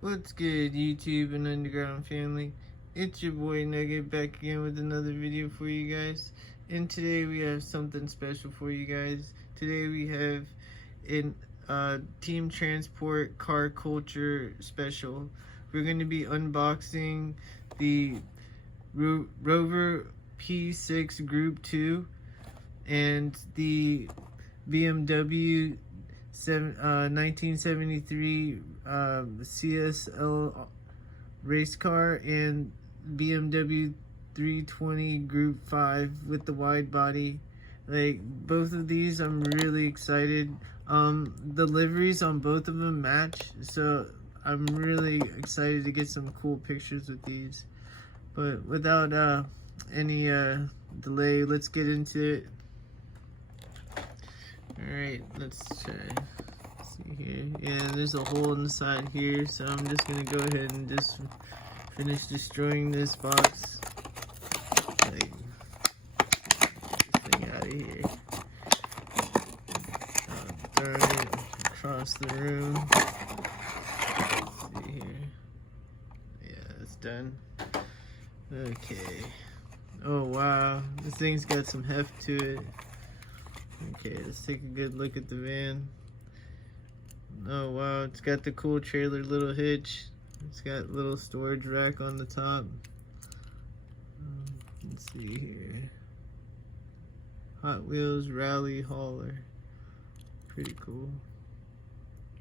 What's good, YouTube and Underground family? It's your boy Nugget back again with another video for you guys. And today we have something special for you guys. Today we have an Team Transport Car Culture special. We're going to be unboxing the Rover P6 Group 2 and the BMW 1973 CSL race car and BMW 320 Group 5 with the wide body. Like, both of these I'm really excited. The liveries on both of them match, so I'm really excited to get some cool pictures with these. But without any delay, let's get into it. Alright, let's try. See here. Yeah, there's a hole in the side here, so I'm just gonna go ahead and just finish destroying this box. Like, get this thing out of here. Throw it across the room. Let's see here. Yeah, it's done. Okay. Oh wow, this thing's got some heft to it. Okay, let's take a good look at the van. Oh wow, it's got the cool trailer little hitch. It's got a little storage rack on the top. Let's see here. Hot Wheels Rally Hauler. Pretty cool.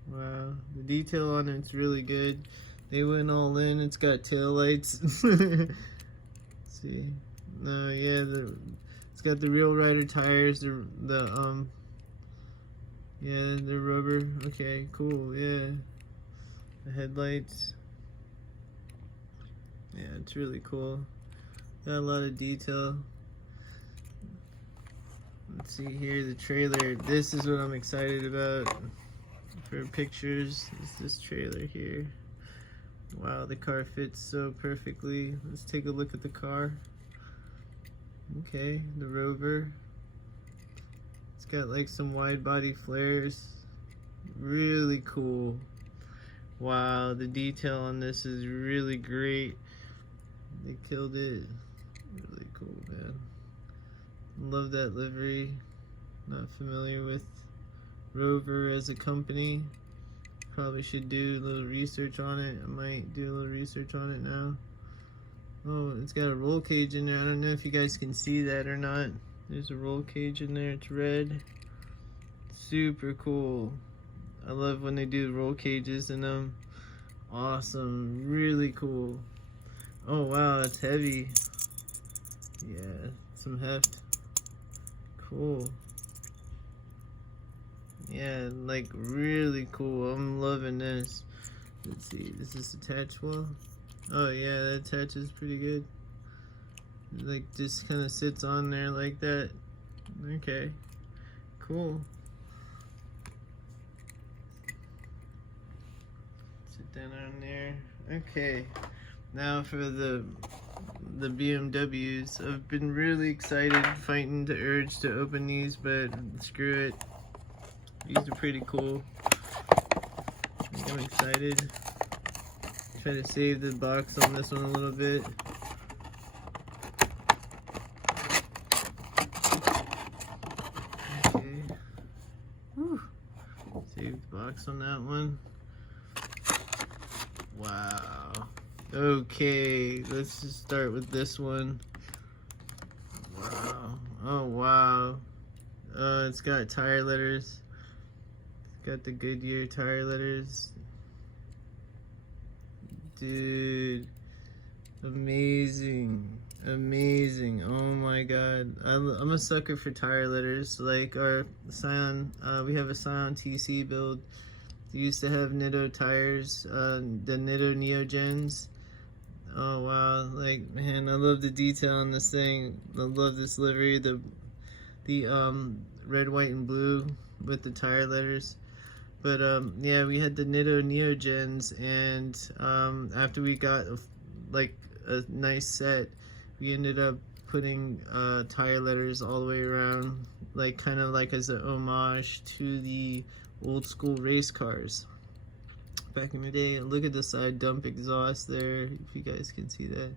Wow, the detail on it's really good. They went all in. It's got tail lights. See? No, yeah, it's got the Real Rider tires, the rubber. Okay, cool, yeah. The headlights. Yeah, it's really cool. Got a lot of detail. Let's see here, the trailer. This is what I'm excited about for pictures. Is this trailer here. Wow, the car fits so perfectly. Let's take a look at the car. Okay, the Rover. It's got like some wide body flares. Really cool. Wow, the detail on this is really great. They killed it. Really cool, man. Love that livery. Not familiar with Rover as a company. Probably should do a little research on it. I might do a little research on it now. Oh, it's got a roll cage in there. I don't know if you guys can see that or not. There's a roll cage in there. It's red. Super cool. I love when they do roll cages in them. Awesome. Really cool. Oh wow, that's heavy. Yeah, some heft. Cool. Yeah, like really cool. I'm loving this. Let's see. Is this attached well? Oh yeah, that attaches pretty good. Like, just kind of sits on there like that. Okay, cool. Sit that on there. Okay, now for the BMWs. I've been really excited, fighting the urge to open these, but screw it. These are pretty cool. I'm excited. Try to save the box on this one a little bit. Okay. Whew. Save the box on that one. Wow. Okay, let's just start with this one. Wow. Oh wow. It's got tire letters. It's got the Goodyear tire letters. Dude, amazing, amazing. Oh my god, I'm a sucker for tire letters. Like our Scion, we have a Scion TC build. They used to have Nitto tires, the Nitto Neogens. Oh wow, like, man, I love the detail on this thing. I love this livery, the red, white, and blue with the tire letters. But yeah, we had the Nitto Neogens, and after we got like a nice set, we ended up putting tire letters all the way around, like kind of like as an homage to the old school race cars. back in the day. Look at the side dump exhaust there, if you guys can see that.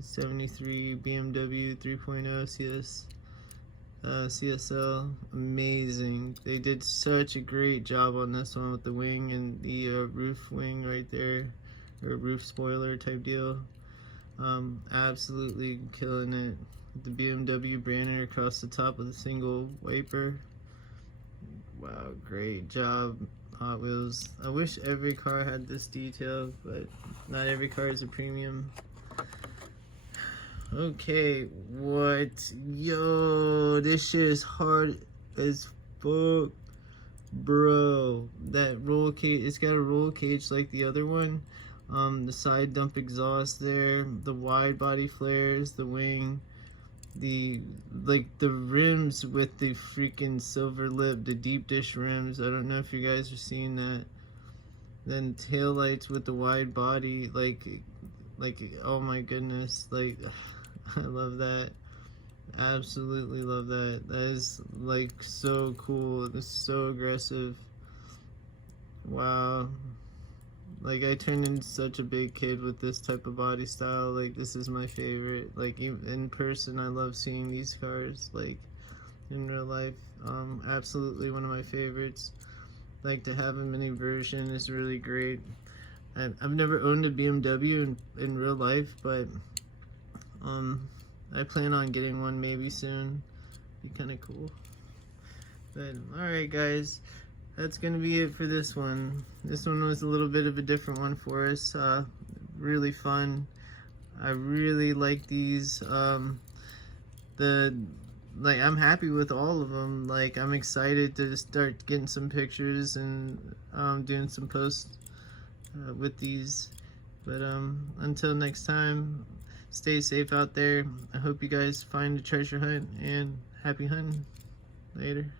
73 BMW 3.0 CSL, amazing. They did such a great job on this one with the wing and the roof wing right there, or roof spoiler type deal. Absolutely killing it. The BMW banner across the top of the single wiper. Wow, great job, Hot Wheels. I wish every car had this detail, but not every car is a premium. Okay, what? Yo, this shit is hard as fuck, bro. That roll cage, it's got a roll cage like the other one. The side dump exhaust there, the wide body flares, the wing, the rims with the freaking silver lip, the deep dish rims. I don't know if you guys are seeing that. Then tail lights with the wide body, like oh my goodness, like I love that. Absolutely love that. That is like so cool. It's so aggressive. Wow. Like, I turned into such a big kid with this type of body style. Like, this is my favorite. Like, in person, I love seeing these cars. Like, in real life, absolutely one of my favorites. Like, to have a mini version is really great. I've never owned a BMW in real life, but I plan on getting one maybe soon. Be kind of cool. But alright guys, that's gonna be it for this one. This one was a little bit of a different one for us. Really fun. I really like these. I'm happy with all of them. Like, I'm excited to start getting some pictures and doing some posts with these. But until next time, stay safe out there. I hope you guys find a treasure hunt, and happy hunting. Later.